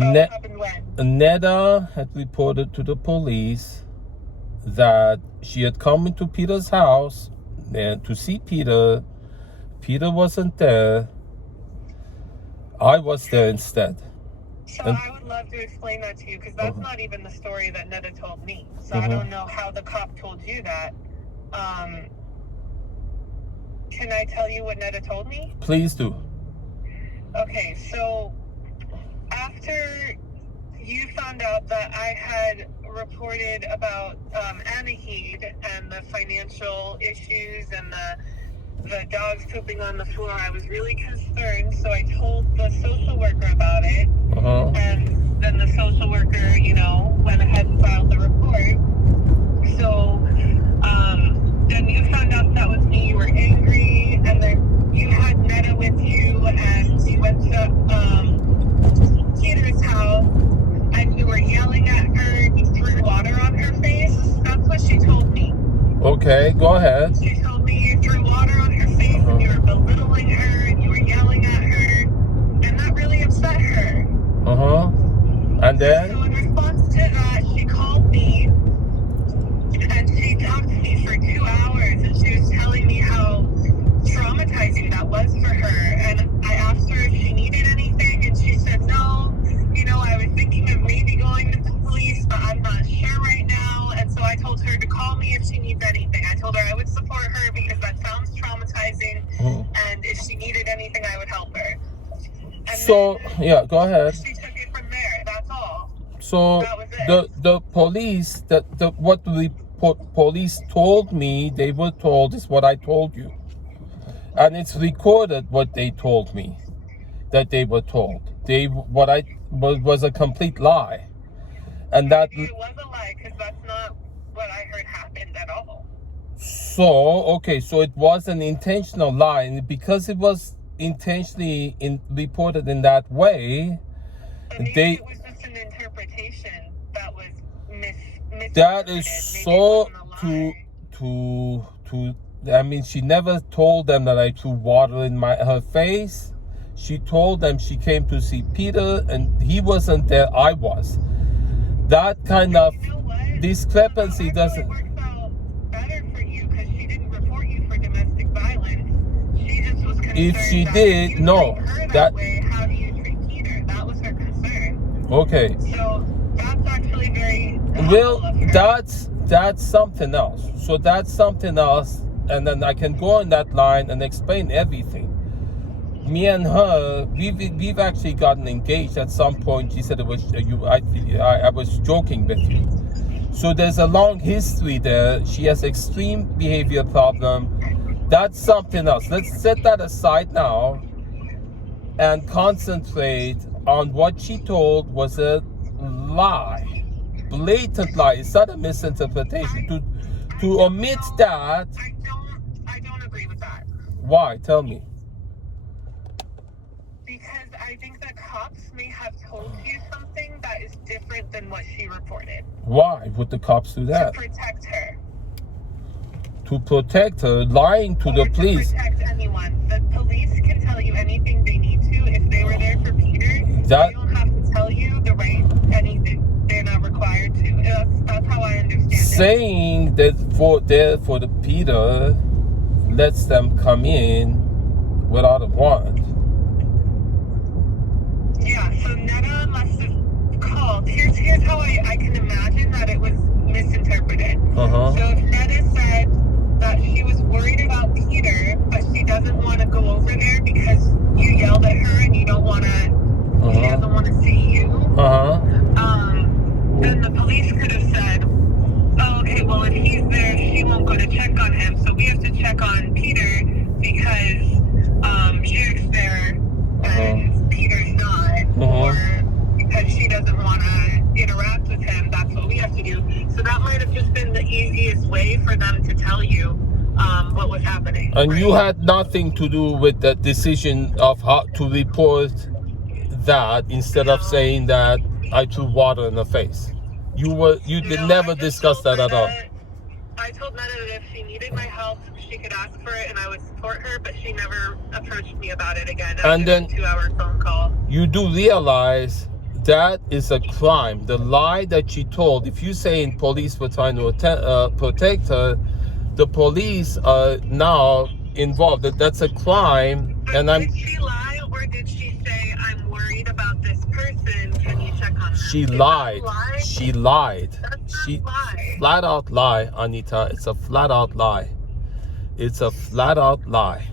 What happened when? Neda had reported to the police that she had come into Peter's house to see Peter. Peter wasn't there. I was there instead. So I would love to explain that to you, because that's not even the story that Neda told me. So I don't know how the cop told you that. Can I tell you what Neda told me? Please do. Okay, so after you found out that I had reported about Anahid and the financial issues and the dogs pooping on the floor, I was really concerned, so I told the social worker about it. And then the social worker, went ahead and filed the report. So then you found out that was me. You were angry, and then you had Neda with you, and you went to Peter's house, and you were yelling at her, and you threw water on her face. That's what she told me. Okay, go ahead. She told me you threw water on her face, and you were belittling her, and you were yelling at her, and that really upset her. And then? So in response to that, she called me, and she talked to me for 2 hours, and she was telling me how traumatizing that was for her. And I asked her if she needed anything, and she said no. I was thinking of maybe going to the police, but I'm not sure right now. And so I told her to call me if she needs anything. I told her I would support her because that sounds traumatizing, and if she needed anything, I would help her. And so, yeah, go ahead. She took it from there. That's all. So that was it. the police, what the police told me, they were told is what I told you, and it's recorded what they told me that they were told. What I was a complete lie, and that it was a lie, because that's not what I heard happened at all. So it was an intentional lie, and because it was intentionally reported in that way, it was just an interpretation that was misinterpreted. That is so I mean, she never told them that I threw water in her face. She told them she came to see Peter, and he wasn't there. I was. That kind of discrepancy doesn't. It works out better for you, because she didn't report you for domestic violence. She just was concerned. If she that did, you no. treat her that way, how do you treat Peter? That was her concern. Okay. So that's actually very. Well, that's something else. So that's something else, and then I can go on that line and explain everything. Me and her, we've actually gotten engaged at some point. She said it was you. I was joking with you. So there's a long history there. She has extreme behavior problem. That's something else. Let's set that aside now and concentrate on what she told was a lie, blatant lie. It's not a misinterpretation. To omit that. I don't agree with that. Why? Tell me. Because I think that cops may have told you something that is different than what she reported. Why would the cops do that? To protect her. To protect her, lying to the police. To protect anyone. The police can tell you anything they need to. If they were there for Peter, they don't have to tell you anything. They're not required to. That's how I understand it. Saying that for the Peter lets them come in without a warrant. Yeah, so Neda must have called. Here's how I can imagine that it was misinterpreted. So if Neda said that she was worried about Peter, but she doesn't want to go over there because you yelled at her and you don't want to, she doesn't want to see you, then the police could have said, oh, okay, well, if he's there, she won't go to check on him, so we have to check on Peter because Jarek's there and Peter's not, or because she doesn't want to interact with him, that's what we have to do. So that might have just been the easiest way for them to tell you what was happening. And right? You had nothing to do with the decision of how to report that instead of saying that I threw water in her face. You never discussed that at all. I told Neda that if she needed my help, she could ask for it and I would support her, but she never approached me about it again after the 2-hour phone call. You do realize That is a crime. The lie that she told. If you say police were trying to protect her, the police are now involved. That's a crime. But did she lie, or did she say, I'm worried about this person, can you check on them? She lied. She lied. That's not lie. Flat out lie, Anita. It's a flat out lie. It's a flat out lie.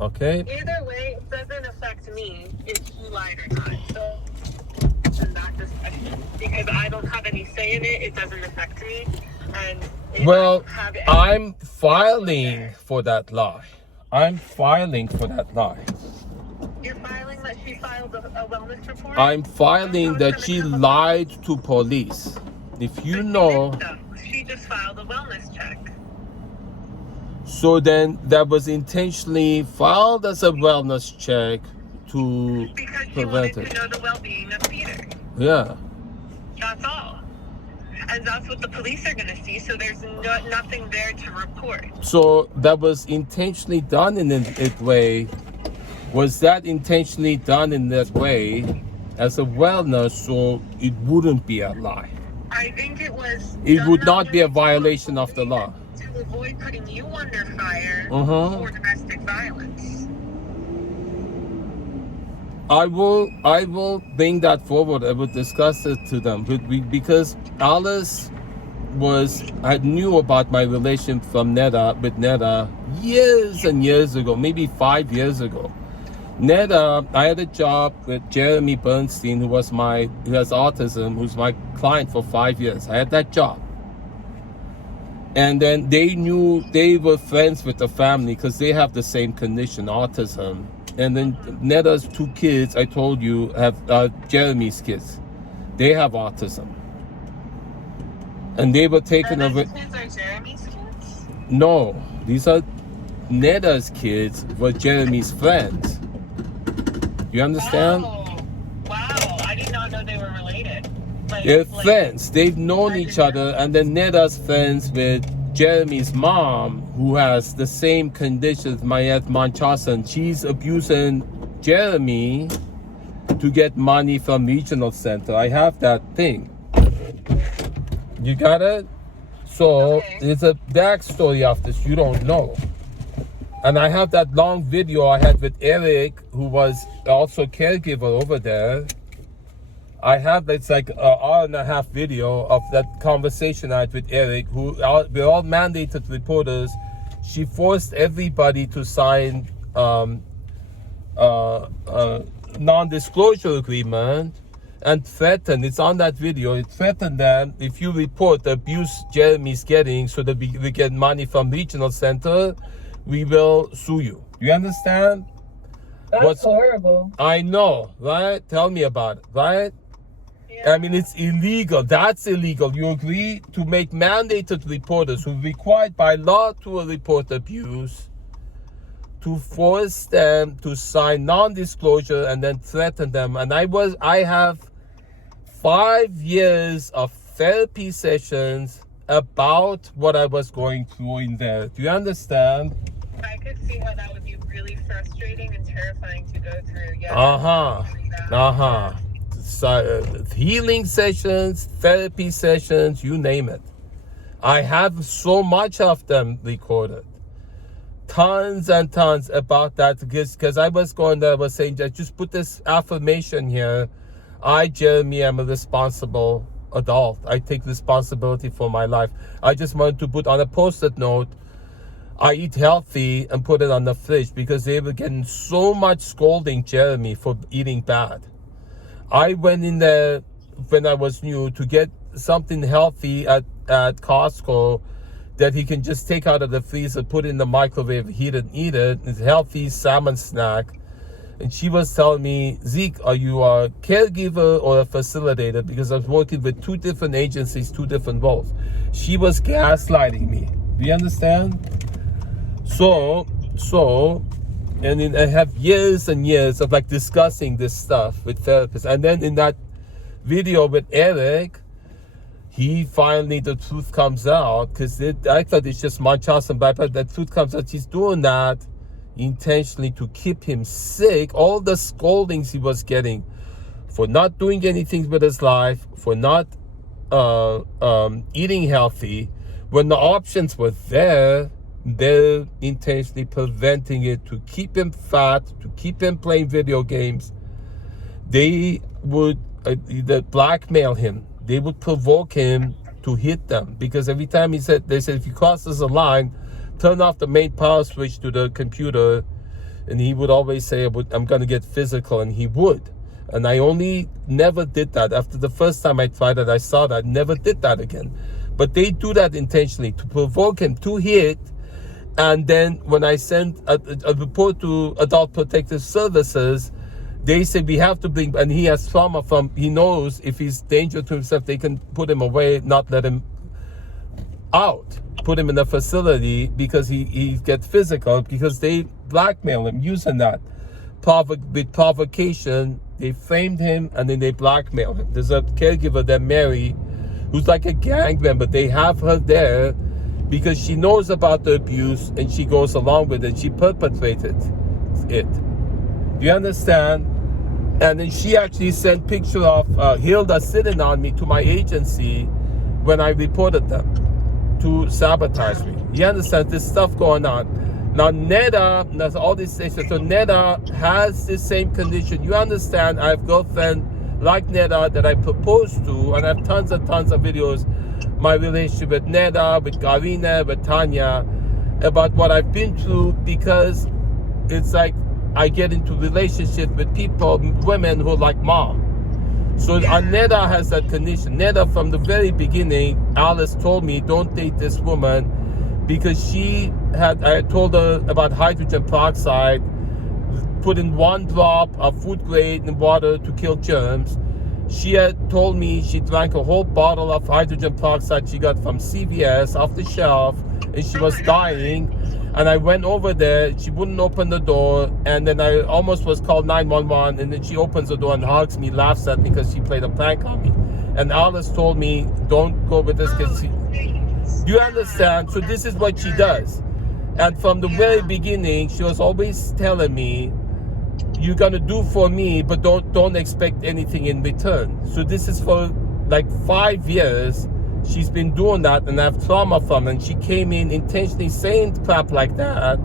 Okay? Either way, it doesn't affect me if she lied or not. So in that discussion, because I don't have any say in it, it doesn't affect me. And well, I'm filing for that lie. I'm filing for that lie. You're filing that she filed a wellness report? I'm filing that she lied to police. If you know... She just filed a wellness check. So then that was intentionally filed as a wellness check to because she prevent wanted it. To know the well-being of Peter. Yeah. That's all. And that's what the police are going to see, so there's nothing there to report. So that was intentionally done in that way. Was that intentionally done in that way as a wellness, so it wouldn't be a lie? I think it was... It would not be a violation of the law. To avoid putting you under fire for domestic violence. I will bring that forward. I will discuss it to them, because Alice I knew about my relation with Neda years and years ago, maybe 5 years ago. Neda, I had a job with Jeremy Bernstein, who has autism, who's my client for 5 years. I had that job. And then they were friends with the family because they have the same condition, autism. And then Neda's 2 kids, I told you, have Jeremy's kids. They have autism. And they were taken over. Neda's kids are Jeremy's kids? No, these are Neda's kids were Jeremy's friends. You understand? Oh, wow. I did not know they were related. They're friends. They've known each other. And then Neda's friends with Jeremy's mom, who has the same conditions, Mayat Manchasan. She's abusing Jeremy to get money from regional center. I have that thing. You got it? So okay. There's a backstory of this you don't know. And I have that long video I had with Eric, who was also caregiver over there. I have, it's like an hour-and-a-half video of that conversation I had with Eric, we're all mandated reporters. She forced everybody to sign non-disclosure agreement and threatened, it's on that video, it threatened them, if you report the abuse Jeremy's getting so that we get money from regional center, we will sue you. You understand? That's horrible. I know, right? Tell me about it, right? Yeah. I mean, it's illegal. That's illegal. You agree to make mandated reporters who are required by law to report abuse, to force them to sign non-disclosure and then threaten them. And I have 5 years of therapy sessions about what I was going through in there. Do you understand? I could see how that would be really frustrating and terrifying to go through. So, healing sessions, therapy sessions, you name it. I have so much of them recorded. Tons and tons about that, because I was going there, I was saying that just put this affirmation here. I, Jeremy, am a responsible adult. I take responsibility for my life. I just wanted to put on a post-it note, I eat healthy, and put it on the fridge, because they were getting so much scolding Jeremy for eating bad. I went in there when I was new to get something healthy at Costco that he can just take out of the freezer, put it in the microwave, heat it, and eat it. It's a healthy salmon snack. And she was telling me, Zeke, are you a caregiver or a facilitator? Because I was working with 2 different agencies, 2 different roles. She was gaslighting me. Do you understand? So, and then I have years and years of like discussing this stuff with therapists. And then in that video with Eric, he finally, the truth comes out, because I thought it's just Manchas, but the truth comes out, she's doing that intentionally to keep him sick. All the scoldings he was getting for not doing anything with his life, for not eating healthy. When the options were there, they're intentionally preventing it to keep him fat, to keep him playing video games. They would either blackmail him, they would provoke him to hit them, because every time they said if he crosses a line, turn off the main power switch to the computer, and he would always say, I'm going to get physical, and he would. And I only never did that. After the first time I tried it, I saw that, never did that again. But they do that intentionally to provoke him to hit. And then when I sent a report to Adult Protective Services, they say we have to bring, and he has trauma he knows if he's danger to himself, they can put him away, not let him out, put him in a facility, because he gets physical, because they blackmail him using that. With provocation, they framed him and then they blackmail him. There's a caregiver that Mary, who's like a gang member. They have her there because she knows about the abuse and she goes along with it. She perpetrated it. Do you understand? And then she actually sent picture of Hilda sitting on me to my agency when I reported them to sabotage me. You understand? This stuff going on. Now Neda, that's all this station. So Neda has the same condition. You understand? I have girlfriend like Neda that I proposed to, and I have tons and tons of videos. My relationship with Neda, with Karina, with Tanya, about what I've been through, because it's like I get into relationship with people, women who are like mom. So Neda has that condition. Neda, from the very beginning, Alice told me, don't date this woman, because I told her about hydrogen peroxide, put in 1 drop of food grade in water to kill germs. She had told me she drank a whole bottle of hydrogen peroxide she got from CVS off the shelf, and she was dying. And I went over there, she wouldn't open the door, and then I almost was called 911, and then she opens the door and hugs me, laughs at me because she played a prank on me. And Alice told me, don't go with this because you understand? So this is what she does. And from the very beginning, she was always telling me, you're gonna do for me, but don't expect anything in return. So this is for like 5 years. She's been doing that, and I have trauma from it. And she came in intentionally saying crap like that.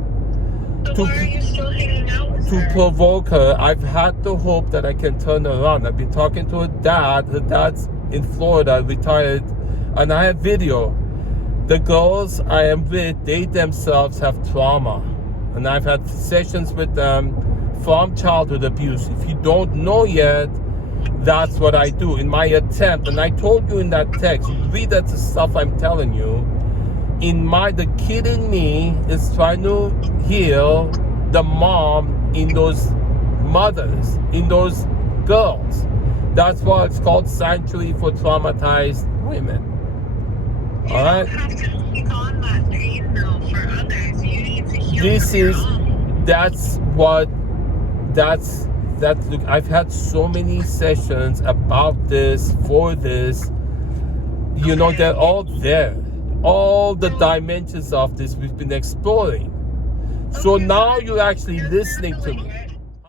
So why are you still hanging out with her? To provoke her. I've had the hope that I can turn her around. I've been talking to her dad. Her dad's in Florida, retired, and I have video. The girls I am with, they themselves have trauma, and I've had sessions with them from childhood abuse. If you don't know yet, that's what I do in my attempt. And I told you in that text, you read that stuff I'm telling you. The kid in me is trying to heal the mom in those mothers, in those girls. That's why it's called Sanctuary for Traumatized Women. You all right? don't have to take on that pain though for others. You need to heal Look, I've had so many sessions about this, for this. You know, they're all there. All the dimensions of this we've been exploring. So now you're actually listening to me.